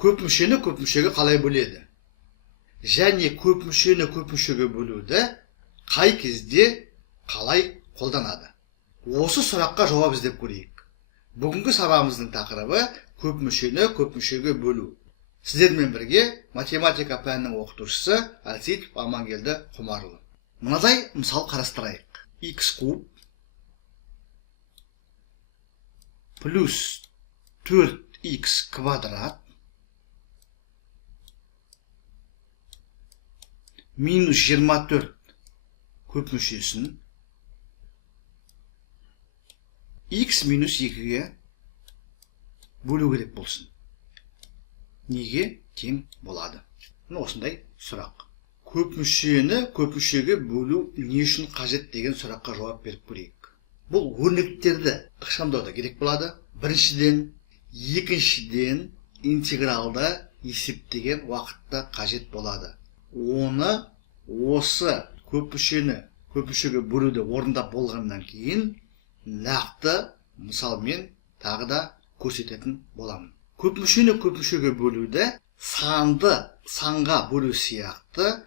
көп мүшені көп мүшеге қалай бөледі? Және көп мүшені көп мүшеге бөлуді қай кезде қалай қолданады? Осы сұраққа жауап іздеп көрейік. Бүгінгі сабағымыздың тақырыбы көп мүшені көп мүшеге бөлу. Сіздермен бірге математика пәнінің оқытушысы Әлсейітов Амангелді Құмарұлы. Мынадай мысал қарастырайық. Х куб плюс 4х квадрат минус 24 көп мүшесін х минус 2-ге бөлу керек болсын. Неге тең болады? Осындай сұрақ. Көп мүшені көп мүшеге бөлу не үшін қажет деген сұраққа жауап беріп көрейік. Бұл өрнектерді ықшамдауда керек болады. Біріншіден, екіншіден интегралды есептеген уақытта қажет болады. Оны осы көп мүшені көп мүшеге бөлуді орындап болғаннан кейін нақты мысалмен тағы да көрсететін боламын. Көп мүшені көп мүшеге бөлуді санды санға бөлу сияқты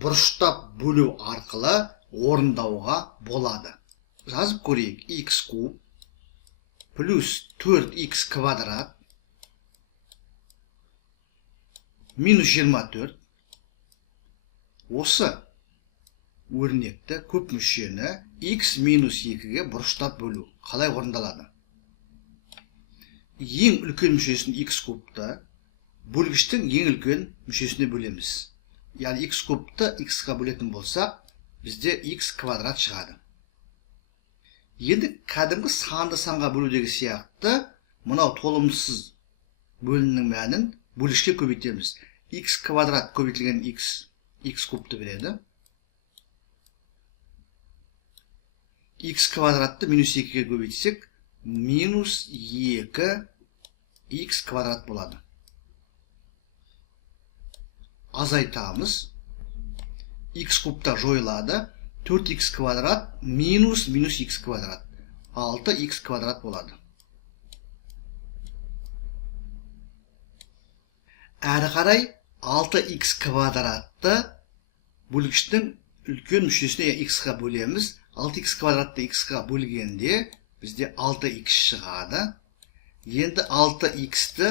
бұрыштап бөлу арқылы орындауға болады. Жазып көрейік. Х куб плюс 4х квадрат минус 24. Осы өрнекті көп мүшені х минус 2-ге бұрыштап бөлу қалай орындалады? Ең үлкен мүшесін х кубты бөлгіштің ең үлкен мүшесіне бөлеміз. Яғни х кубты х-ға бөлетін болсақ, бізде х квадрат шығады. Енді кәдімгі санды санға бөлудегі сияқты мынау толымсыз бөлімнің мәнін бөлгішке көбейтеміз. Х квадрат көбейтілген х кубты береді. Х квадратты минус 2-ге көбейтсек, минус 2х квадрат болады. Азайтамыз. Х кубта жойылады. 4х квадрат минус х квадрат. 6х квадрат болады. Әрі қарай 6х квадратты бөлгіштің үлкен мүшесіне х-ға бөлеміз. 6х квадратты х-ға бөлгенде бізде 6х шығады. Енді 6х-ті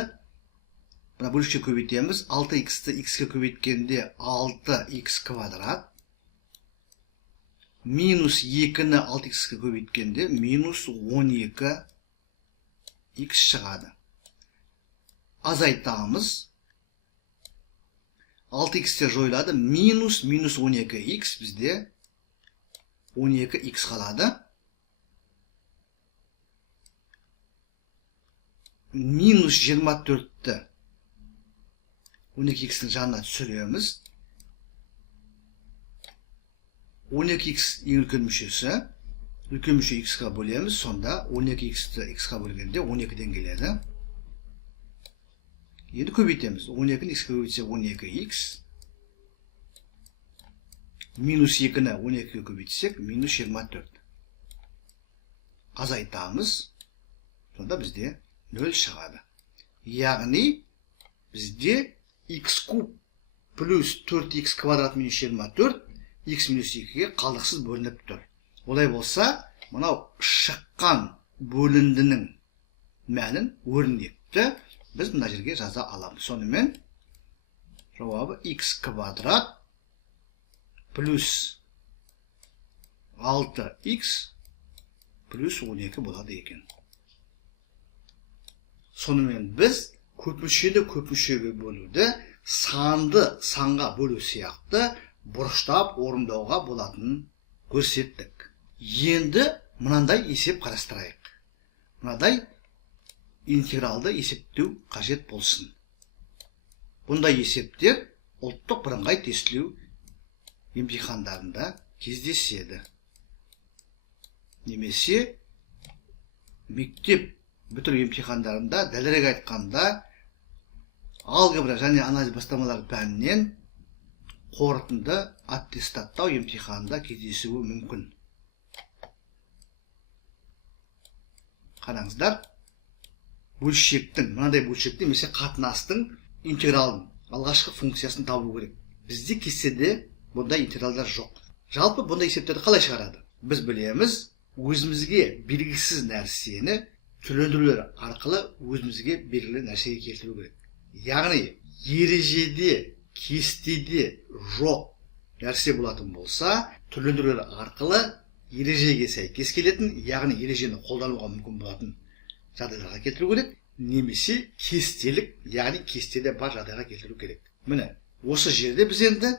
бөлгішке көбейтеміз. 6х-ті х-ге көбейткенде 6х квадрат. Минус 2-ні 6х-ге көбейткенде минус 12х шығады. Азайтамыз. 6х-те жойылады. Минус 12х бізде 12х қалады. Минус 24-ті 12х-ның жанына түсіреміз. 12х ең үлкен мүшесі. Үлкен мүше х-ға бөлеміз. Сонда 12х-ті х-ға бөлгенде 12-ден келеді. Енді көбейтеміз. 12-ні х-ға көбейтсе 12х. Минус 2-ні 12-ге көбейтсек, минус 24. Азайтамыз. Сонда бізде 0 шығады. Яғни бізде х куб плюс 4х квадрат минус 24 х минус 2-ге қалдықсыз бөлініп тұр. Олай болса, мынау шыққан бөліндінің мәнін өрнекті біз мына жерге жаза аламыз. Сонымен жауабы х квадрат плюс 6х плюс 12 болады екен. Сонымен біз көп мүшені көп мүшеге бөлуді санды санға бөлу сияқты бұрыштап орындауға болатынын көрсеттік. Енді мынандай есеп қарастырайық. Мынадай интегралды есептеу қажет болсын. Бұндай есептер ұлттық бірыңғай тестілеу емтихандарында кездеседі. Немесе мектеп бітіру емтихандарында, дәлірек айтқанда, алгебра және анализ бастамалары пәнінен қорытынды аттестаттау емтиханында кездесуі мүмкін. Қараңыздар, бөлшектің, мынандай бөлшекті немесе қатынастың интегралдың алғашқы функциясын табу керек. Бізде кестеде бұндай интегралдар жоқ. Жалпы бұндай есептерді қалай шығарады? Біз білеміз, өзімізге белгісіз нәрсені түрлендірулер арқылы өзімізге белгілі нәрсеге келтіру керек. Яғни, ережеде, кестеде жоқ нәрсе болатын болса, түрлендірулер арқылы ережеге сәйкес келетін, яғни ережені қолдануға мүмкін болатын жағдайларға келтіру керек, немесе кестелік, яғни кестеде бар жағдайға келтіру керек. Міне, осы жерде біз енді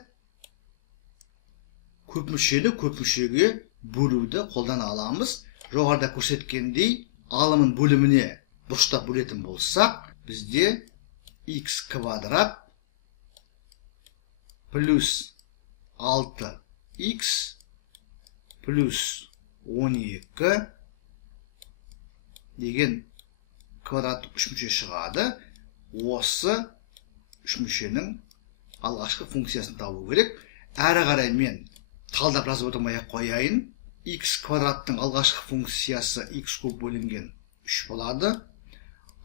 көп мүшені көп мүшеге бөлуді қолдана аламыз. Жоғарыда көрсеткендей, алымын бөліміне бұрыштап бөлетін болсақ, бізде x квадрат плюс 6x плюс 12 деген квадраттық үш мүше шығады. Осы үш мүшенің алғашқы функциясын табу керек. Әрі қарай мен талдап жазып отырмай-ақ қояйын. X квадраттың алғашқы функциясы x куб бөлінген 3 болады.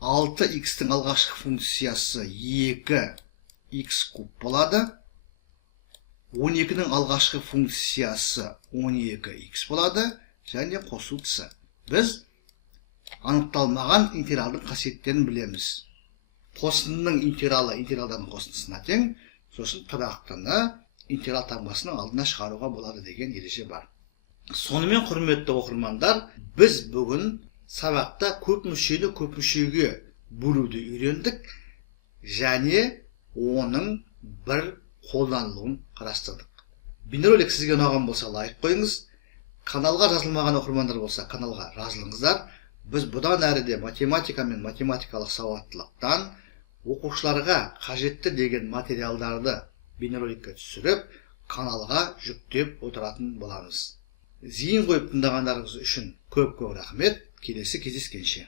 6x-тің алғашқы функциясы 2x куб болады. 12-ның алғашқы функциясы 12x болады. Және қосу тісі. Біз анықталмаған интегралдың қасиеттерін білеміз. Қосынның интегралы интегралдардың қосындысына тең, сосын тұрақтыны интеграл таңбасының алдына шығаруға болады деген ереже бар. Сонымен, құрметті оқырмандар, біз бүгін сабақта көп мүшені көп мүшеге бөлуді үйрендік, және оның бір қолданылуын қарастырдық. Бейнеролик сізге ұнаған болса, лайк қойыңыз. Каналға жазылмаған оқырмандар болса, каналға жазылыңыздар. Біз бұдан әріде математика мен математикалық сауаттылықтан оқушыларға қажетті деген материалдарды бейнероликке түсіріп, каналға жүктеп отыратын боламыз. Зейін қойып тыңдағандарыңыз үшін көп рахмет. Келесі кездескенше.